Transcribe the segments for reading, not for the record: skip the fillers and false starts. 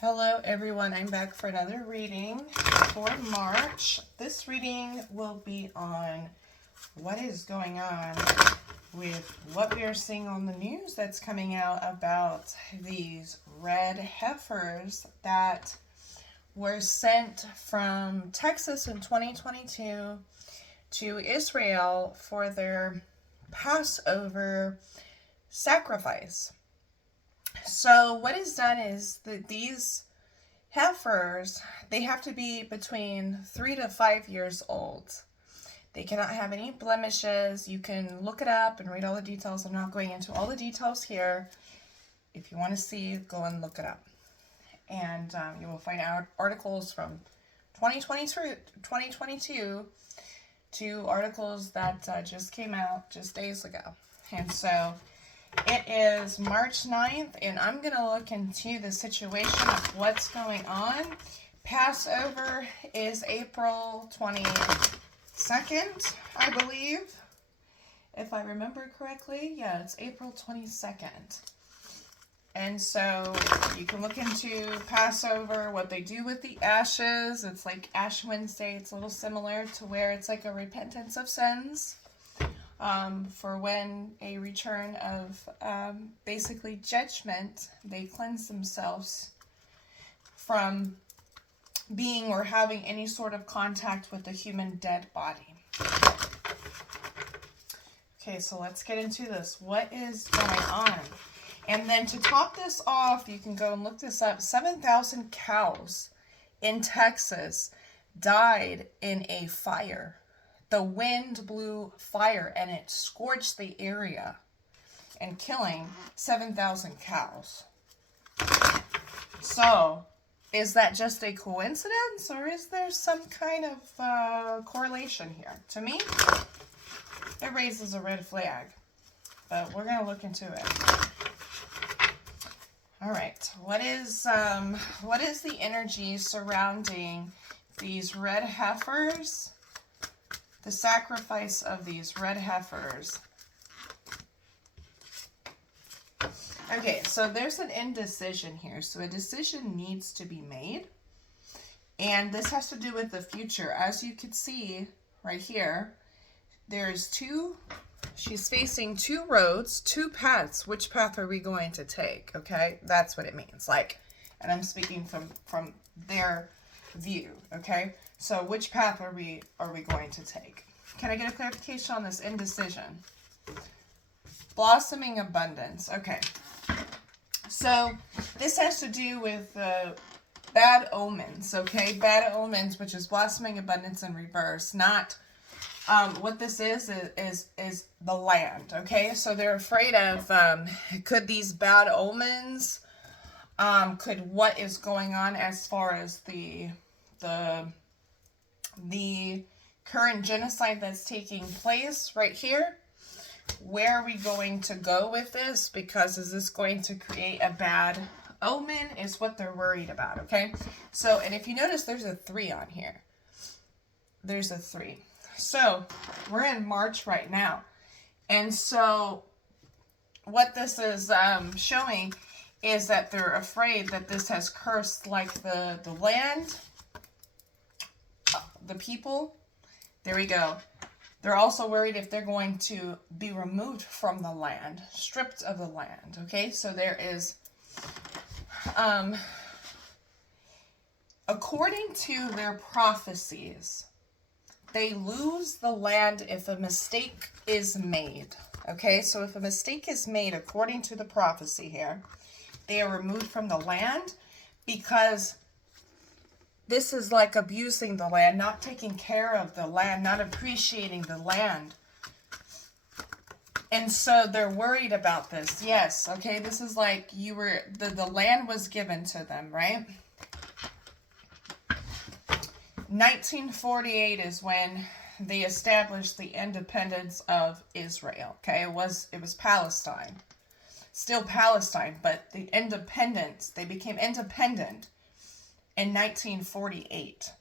Hello everyone, I'm back for another reading for March. This reading will be on what is going on with what we are seeing on the news that's coming out about these red heifers that were sent from Texas in 2022 to Israel for their Passover sacrifice. So what is done is that these heifers, they have to be between 3 to 5 years old. They cannot have any blemishes. You can look it up and read all the details. I'm not going into all the details here. If you want to see, go and look it up. And you will find out articles from 2022 to articles that just came out just days ago. And so it is March 9th, and I'm going to look into the situation of what's going on. Passover is April 22nd, I believe. If I remember correctly, yeah, it's April 22nd. And so you can look into Passover, what they do with the ashes. It's like Ash Wednesday. It's a little similar to where it's like a repentance of sins. For when a return of basically judgment, they cleanse themselves from being or having any sort of contact with a human dead body. Okay, so let's get into this. What is going on? And then to top this off, you can go and look this up. 7,000 cows in Texas died in a fire. The wind blew fire and it scorched the area and killing 7,000 cows. So, is that just a coincidence or is there some kind of correlation here? To me, it raises a red flag, but we're going to look into it. All right, what is the energy surrounding these red heifers? The sacrifice of these red heifers. Okay, so there's an indecision here. So a decision needs to be made. And this has to do with the future. As you can see right here, she's facing two roads, two paths. Which path are we going to take? Okay, that's what it means. And I'm speaking from their view, okay? So which path are we going to take? Can I get a clarification on this indecision? Blossoming abundance. Okay. So this has to do with bad omens, okay? Bad omens, which is blossoming abundance in reverse. Not what this is the land, okay? So they're afraid of could these bad omens, could what is going on as far as the current genocide that's taking place right here. Where are we going to go with this? Because is this going to create a bad omen is what they're worried about, okay? So, and if you notice, there's a 3 on here. There's a 3. So, we're in March right now. And so, what this is showing is that they're afraid that this has cursed like the land, the people. There we go. They're also worried if they're going to be removed from the land, stripped of the land. Okay, so there is, according to their prophecies, they lose the land if a mistake is made. Okay, so if a mistake is made, according to the prophecy here, they are removed from the land because this is like abusing the land, not taking care of the land, not appreciating the land. And so they're worried about this. Yes, okay, this is like the land was given to them, right? 1948 is when they established the independence of Israel, okay? It was Palestine. Still Palestine, but the independence, they became independent in 1948.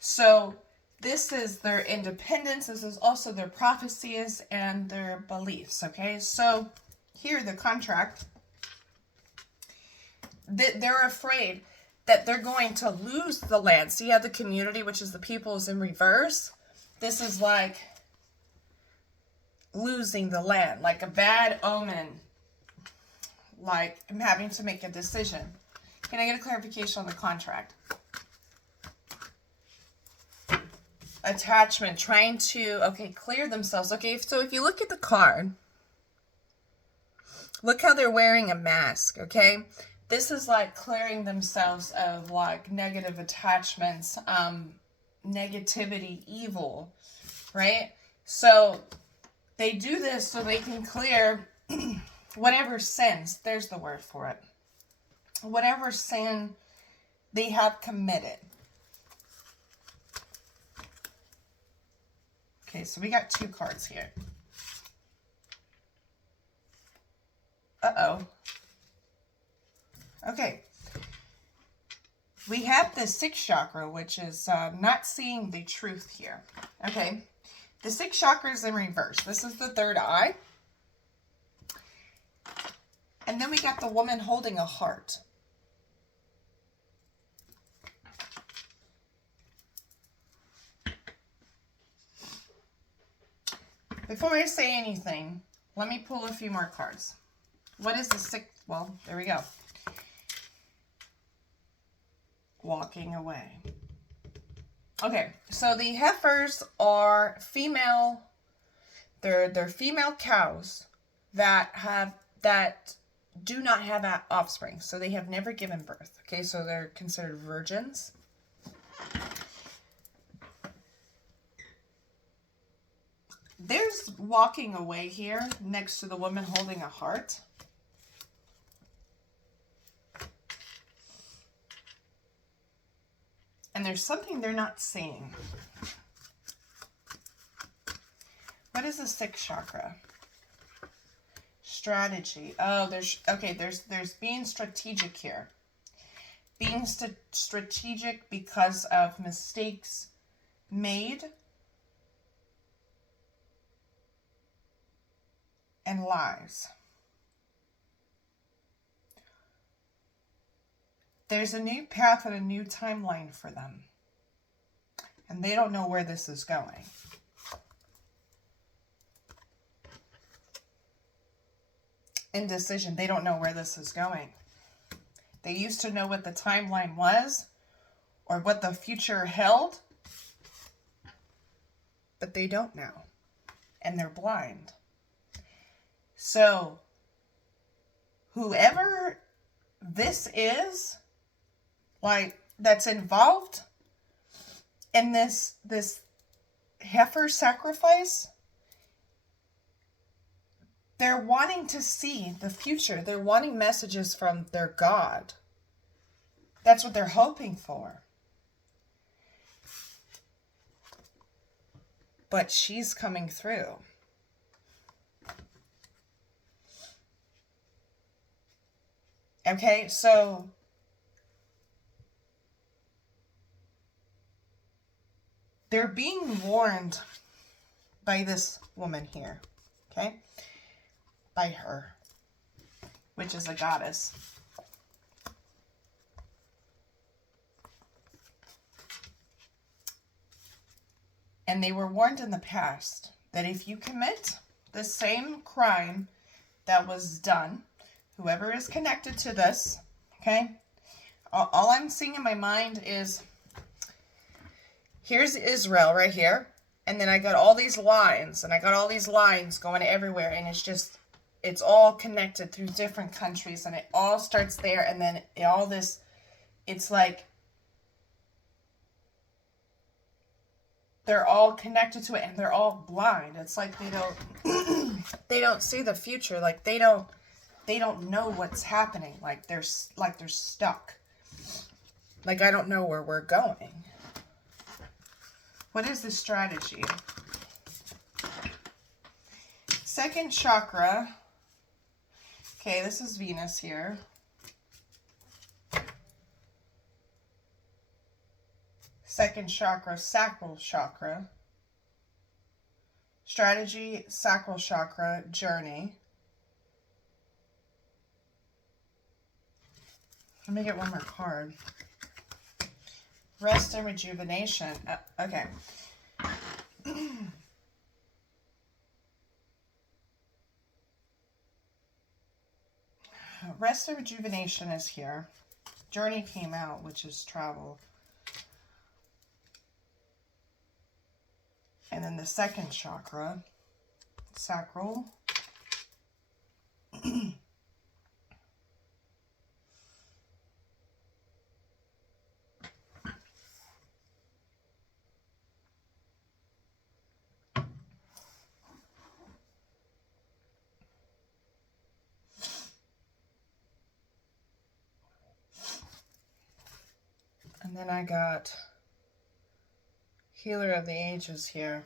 So this is their independence. This is also their prophecies and their beliefs, okay? So here, the contract, they're afraid that they're going to lose the land. So you have the community, which is the people, is in reverse. This is like losing the land, like a bad omen. Like I'm having to make a decision. Can I get a clarification on the contract? Attachment, trying to, okay, clear themselves. Okay, so if you look at the card, look how they're wearing a mask, okay? This is like clearing themselves of like negative attachments, negativity, evil, right? So they do this so they can clear whatever sins, there's the word for it, whatever sin they have committed. Okay, so we got 2 cards here. Uh-oh. Okay. We have the 6th chakra, which is not seeing the truth here. Okay. The 6th chakra is in reverse. This is the 3rd eye. And then we got the woman holding a heart. Before I say anything, let me pull a few more cards. What is the 6th? Well, there we go. Walking away. Okay, so the heifers are female. They're female cows that do not have offspring. So they have never given birth. Okay, so they're considered virgins. There's walking away here next to the woman holding a heart. And there's something they're not seeing. What is the 6th chakra? Strategy. Oh, there's being strategic here. Being strategic because of mistakes made and lies. There's a new path and a new timeline for them. And they don't know where this is going. Indecision. They don't know where this is going. They used to know what the timeline was or what the future held. But they don't now. And they're blind. So, whoever this is, like, that's involved in this heifer sacrifice, they're wanting to see the future. They're wanting messages from their God. That's what they're hoping for. But she's coming through. Okay, so they're being warned by this woman here, okay? By her, which is a goddess. And they were warned in the past that if you commit the same crime that was done, whoever is connected to this, okay? All I'm seeing in my mind is, here's Israel right here. And then I got all these lines. And I got all these lines going everywhere. And it's all connected through different countries. And it all starts there. And then all this, it's like, they're all connected to it. And they're all blind. It's like they don't see the future. Like they don't know what's happening. Like they're stuck. Like I don't know where we're going. What is the strategy? 2nd chakra. Okay, this is Venus here. Second chakra, sacral chakra. Strategy, sacral chakra, journey. Let me get one more card. Rest and rejuvenation. Okay. Rest and rejuvenation is here. Journey came out, which is travel. And then the second chakra, sacral. And then I got Healer of the Ages here.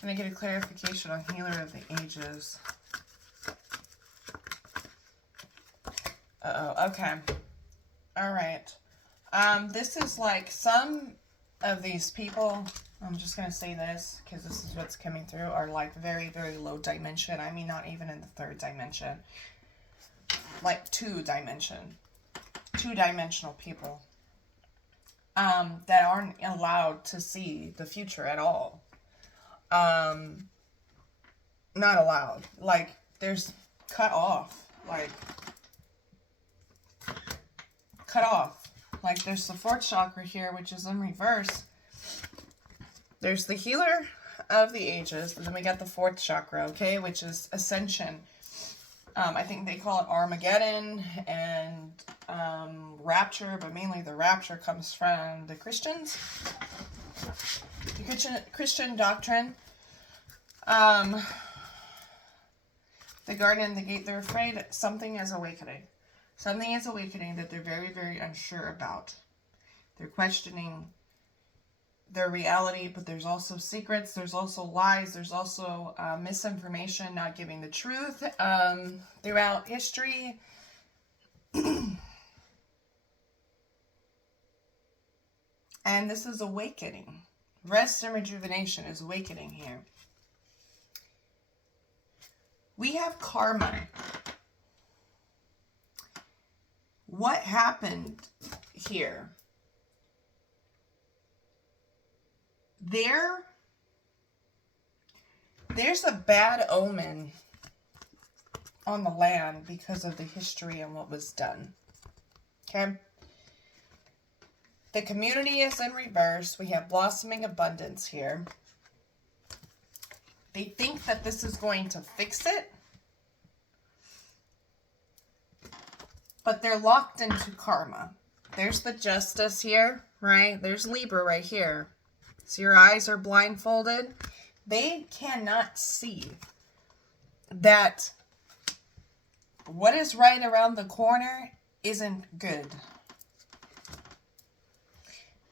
Can I get a clarification on Healer of the Ages? Uh-oh, okay. All right. This is like some of these people, I'm just going to say this because this is what's coming through, are like very, very low dimension. I mean, not even in the third dimension. Like two-dimensional people that aren't allowed to see the future at all. Not allowed. Like, there's cut off. Like, cut off. Like, there's the fourth chakra here, which is in reverse. There's the Healer of the Ages, and then we got the fourth chakra, okay, which is Ascension. I think they call it Armageddon and Rapture, but mainly the Rapture comes from the Christians. The Christian doctrine. The Garden and the Gate, they're afraid something is awakening. Something is awakening that they're very, very unsure about. They're questioning their reality, but there's also secrets, there's also lies, there's also misinformation, not giving the truth throughout history. And this is awakening. Rest and rejuvenation is awakening here. We have karma. What happened here? There's a bad omen on the land because of the history and what was done. Okay? The community is in reverse. We have blossoming abundance here. They think that this is going to fix it. But they're locked into karma. There's the Justice here, right? There's Libra right here. So your eyes are blindfolded. They cannot see that what is right around the corner isn't good.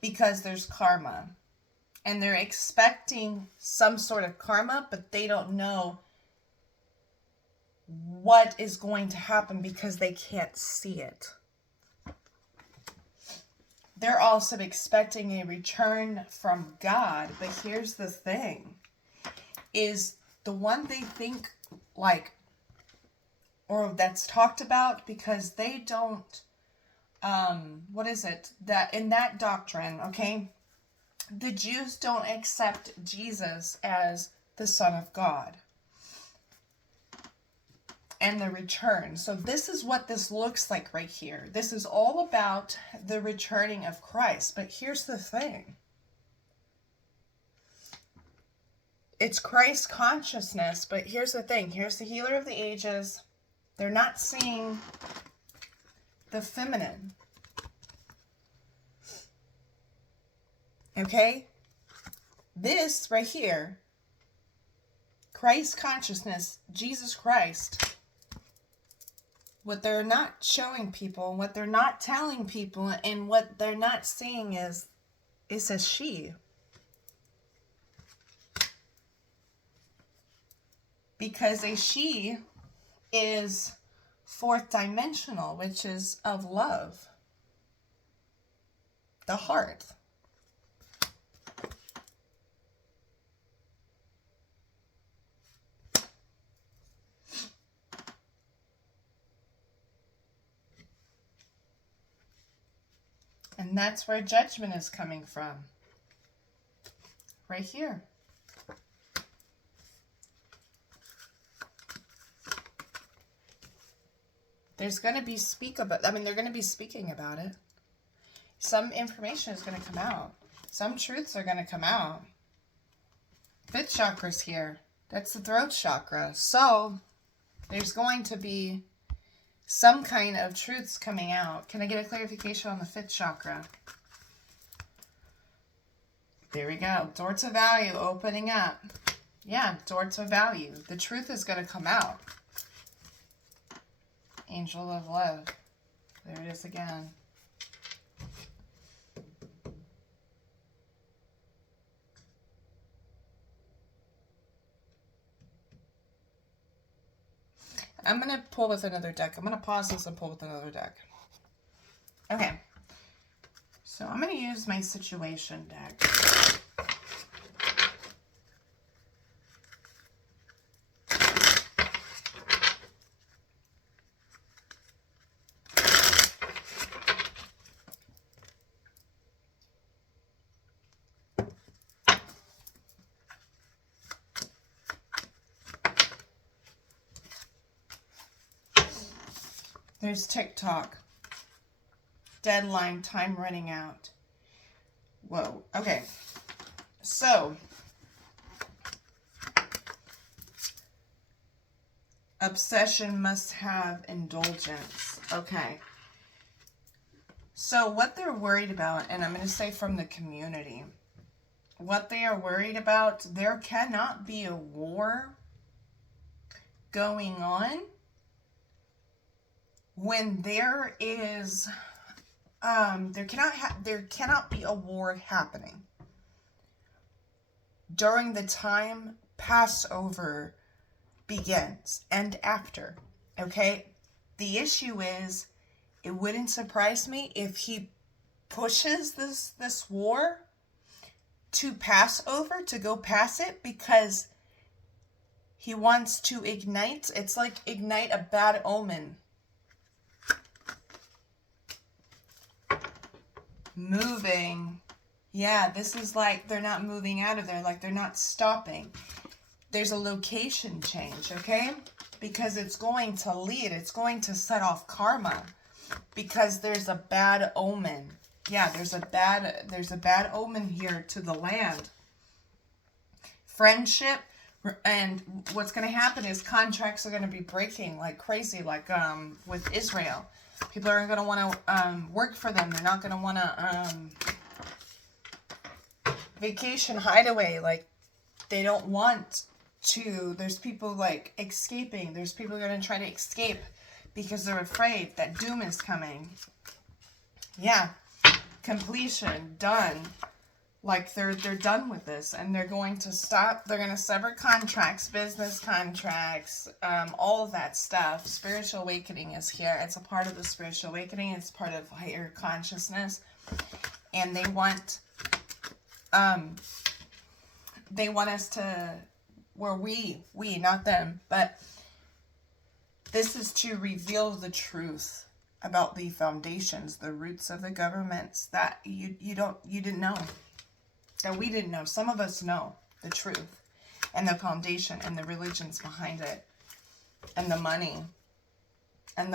Because there's karma. And they're expecting some sort of karma, but they don't know what is going to happen because they can't see it. They're also expecting a return from God, but here's the thing, is the one they think like, or that's talked about, because they don't, what is it, that in that doctrine, okay, the Jews don't accept Jesus as the Son of God. And the return. So this is what this looks like right here. This is all about the returning of Christ. But here's the thing. It's Christ consciousness, but here's the thing. Here's the Healer of the Ages. They're not seeing the feminine. Okay? This right here, Christ consciousness, Jesus Christ. What they're not showing people, what they're not telling people, and what they're not seeing is it's a she. Because a she is fourth dimensional, which is of love. The heart. And that's where judgment is coming from. Right here. There's going to be they're going to be speaking about it. Some information is going to come out. Some truths are going to come out. Fifth chakra's here. That's the throat chakra. So, there's going to be some kind of truths coming out. Can I get a clarification on the fifth chakra? There we go. Door to value opening up. Yeah, door to value. The truth is going to come out. Angel of love. There it is again. I'm going to pull with another deck. I'm going to pause this and pull with another deck. Okay. So I'm going to use my situation deck. There's TikTok. Deadline, time running out. Whoa. Okay. So, obsession must have indulgence. Okay. So, what they're worried about, and I'm going to say from the community, what they are worried about, there cannot be a war going on when there is, there cannot be a war happening during the time Passover begins and after, okay? The issue is, it wouldn't surprise me if he pushes this war to Passover, to go past it, because he wants to ignite, it's like ignite a bad omen. Moving. Yeah, this is like they're not moving out of there, like they're not stopping. There's a location change, okay? Because it's going to lead, it's going to set off karma. Because there's a bad omen. Yeah, there's a bad omen here to the land. Friendship, and what's going to happen is contracts are going to be breaking like crazy, like with Israel. People are going to want to work for them. They're not going to want to vacation, hideaway. Like, they don't want to. There's people, like, escaping. There's people going to try to escape because they're afraid that doom is coming. Yeah. Completion. Done. Like, they're done with this, and they're going to stop. They're going to sever contracts, business contracts, all of that stuff. Spiritual awakening is here. It's a part of the spiritual awakening. It's part of higher consciousness, and they want us to, we, not them, but this is to reveal the truth about the foundations, the roots of the governments that you didn't know. That we didn't know. Some of us know the truth and the foundation and the religions behind it and the money and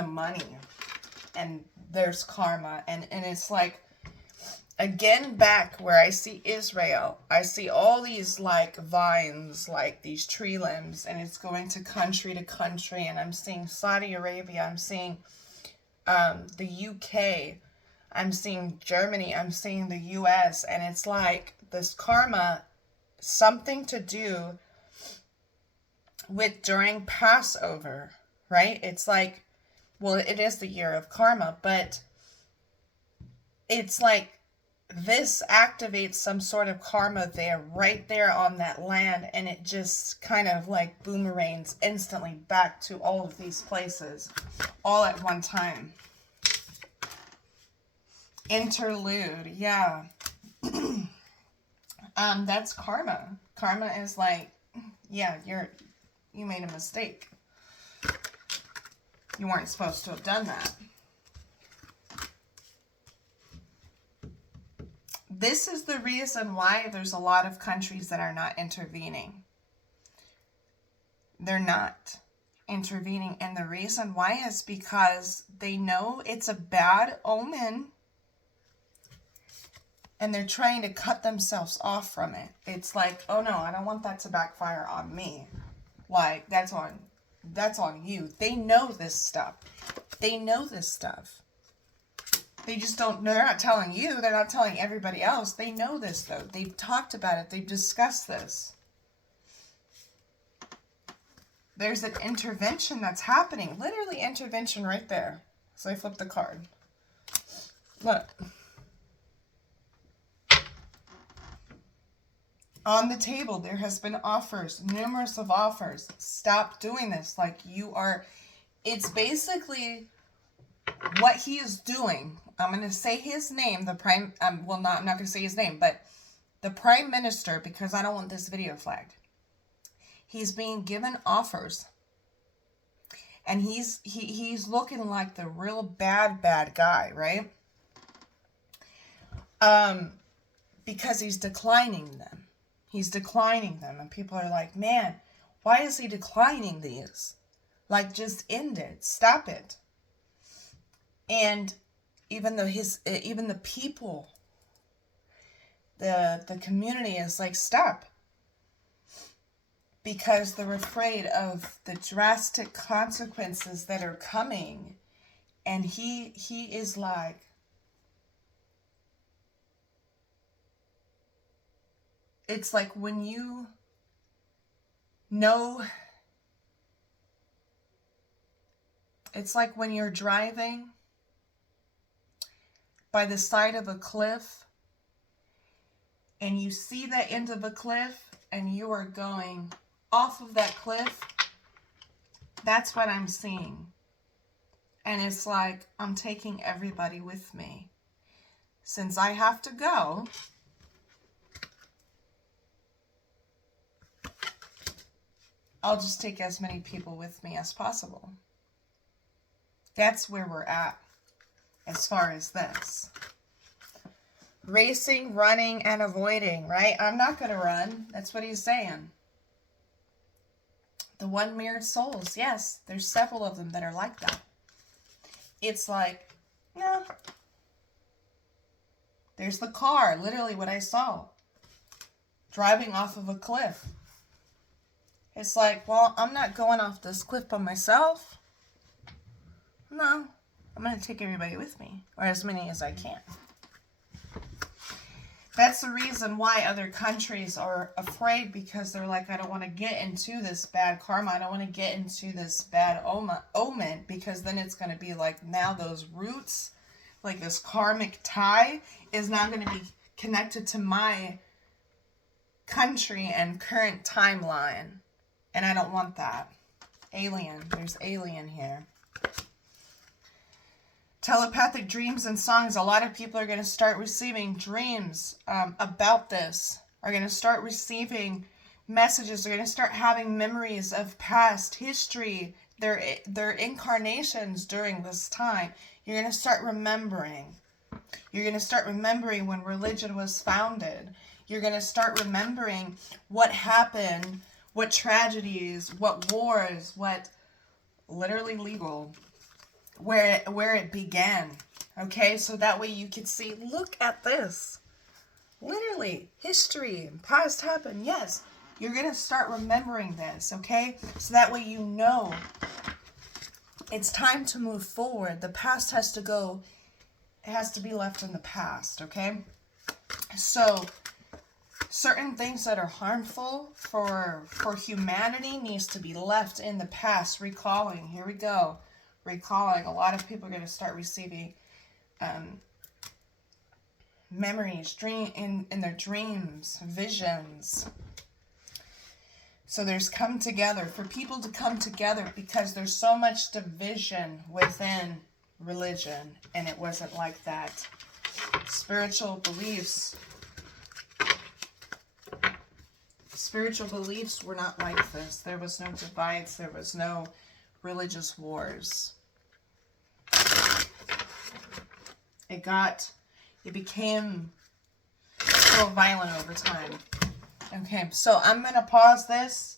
there's karma and it's like, again, back where I see Israel, I see all these like vines, like these tree limbs, and it's going to country, and I'm seeing Saudi Arabia, I'm seeing the UK, I'm seeing Germany, I'm seeing the US, and it's like this karma, something to do with during Passover, right? It's like, well, it is the year of karma, but it's like this activates some sort of karma there, right there on that land, and it just kind of like boomerangs instantly back to all of these places, all at one time. Interlude, yeah. That's karma. Karma is like, yeah, you made a mistake. You weren't supposed to have done that. This is the reason why there's a lot of countries that are not intervening. They're not intervening. And the reason why is because they know it's a bad omen. And they're trying to cut themselves off from it. It's like, oh no, I don't want that to backfire on me. Like, that's on you. They know this stuff. They know this stuff. They just don't, they're not telling you. They're not telling everybody else. They know this though. They've talked about it. They've discussed this. There's an intervention that's happening. Literally intervention right there. So I flipped the card. Look. On the table, there has been offers, numerous of offers. Stop doing this. Like you are, it's basically what he is doing. I'm going to say his name, the prime, I'm not going to say his name, but the prime minister, because I don't want this video flagged. He's being given offers. And he's looking like the real bad guy, right? Because he's declining them. He's declining them. And people are like, man, why is he declining these? Like, just end it. Stop it. And even though even the people, the community is like, stop. Because they're afraid of the drastic consequences that are coming. And he is like, it's like when you know, it's like when you're driving by the side of a cliff and you see that end of a cliff and you are going off of that cliff. That's what I'm seeing. And it's like, I'm taking everybody with me. Since I have to go, I'll just take as many people with me as possible. That's where we're at as far as this. Racing, running, and avoiding, right? I'm not going to run. That's what he's saying. The one-mirrored souls. Yes, there's several of them that are like that. It's like, no. There's the car, literally what I saw. Driving off of a cliff. It's like, well, I'm not going off this cliff by myself. No, I'm going to take everybody with me, or as many as I can. That's the reason why other countries are afraid, because they're like, I don't want to get into this bad karma. I don't want to get into this bad omen, because then it's going to be like, now those roots, like this karmic tie, is now going to be connected to my country and current timeline. And I don't want that. Alien. There's alien here. Telepathic dreams and songs. A lot of people are going to start receiving dreams about this. Are going to start receiving messages. They're going to start having memories of past history. Their incarnations during this time. You're going to start remembering. You're going to start remembering when religion was founded. You're going to start remembering what happened, what tragedies, what wars, what literally legal, where it began. Okay, so that way you can see, look at this. Literally, history, past happened. Yes, you're going to start remembering this, okay? So that way you know it's time to move forward. The past has to go, it has to be left in the past, okay? So certain things that are harmful for humanity needs to be left in the past. Recalling, here we go. Recalling. A lot of people are going to start receiving memories, in their dreams, visions. So there's come together, for people to come together, because there's so much division within religion, and it wasn't like that. Spiritual beliefs were not like this. There was no divides. There was no religious wars. It became little violent over time. Okay, so I'm going to pause this,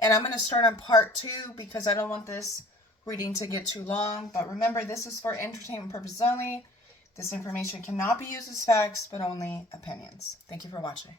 and I'm going to start on part 2 because I don't want this reading to get too long. But remember, this is for entertainment purposes only. This information cannot be used as facts, but only opinions. Thank you for watching.